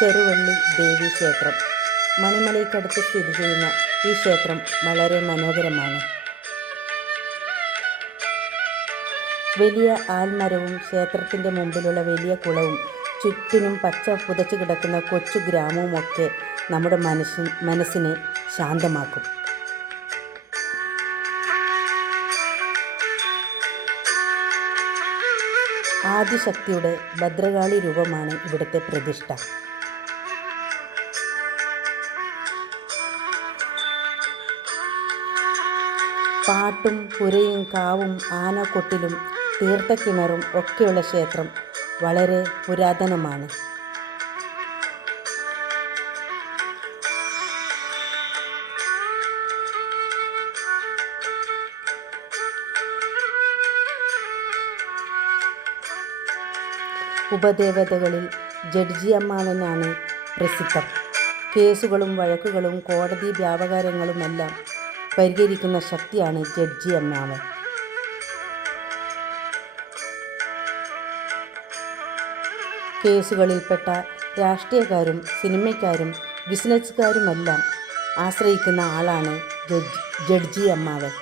ചെറുവള്ളി ദേവി ക്ഷേത്രം. മണിമലയ്ക്കടുത്ത് സ്ഥിതി ചെയ്യുന്ന ഈ ക്ഷേത്രം വളരെ മനോഹരമാണ്. വലിയ ആൽമരവും ക്ഷേത്രത്തിൻ്റെ മുമ്പിലുള്ള വലിയ കുളവും ചുറ്റിനും പച്ച പുതച്ചു കിടക്കുന്ന കൊച്ചു ഗ്രാമവുമൊക്കെ നമ്മുടെ മനസ്സിനെ ശാന്തമാക്കും. ആദിശക്തിയുടെ ഭദ്രകാളി രൂപമാണ് ഇവിടുത്തെ പ്രതിഷ്ഠ. പാട്ടും പുരയും കാവും ആനക്കൊട്ടിലും തീർത്ഥക്കിണറും ഒക്കെയുള്ള ക്ഷേത്രം വളരെ പുരാതനമാണ്. ഉപദേവതകളിൽ ജഡ്ജി അമ്മാവനാണ് പ്രസിദ്ധം. കേസുകളും വഴക്കുകളും കോടതി വ്യാപാരങ്ങളുമെല്ലാം പരിഹരിക്കുന്ന ശക്തിയാണ് ജഡ്ജി അമ്മാവൻ. കേസുകളിൽപ്പെട്ട രാഷ്ട്രീയക്കാരും സിനിമക്കാരും ബിസിനസ്സുകാരുമെല്ലാം ആശ്രയിക്കുന്ന ആളാണ് ജഡ്ജി അമ്മാവൻ.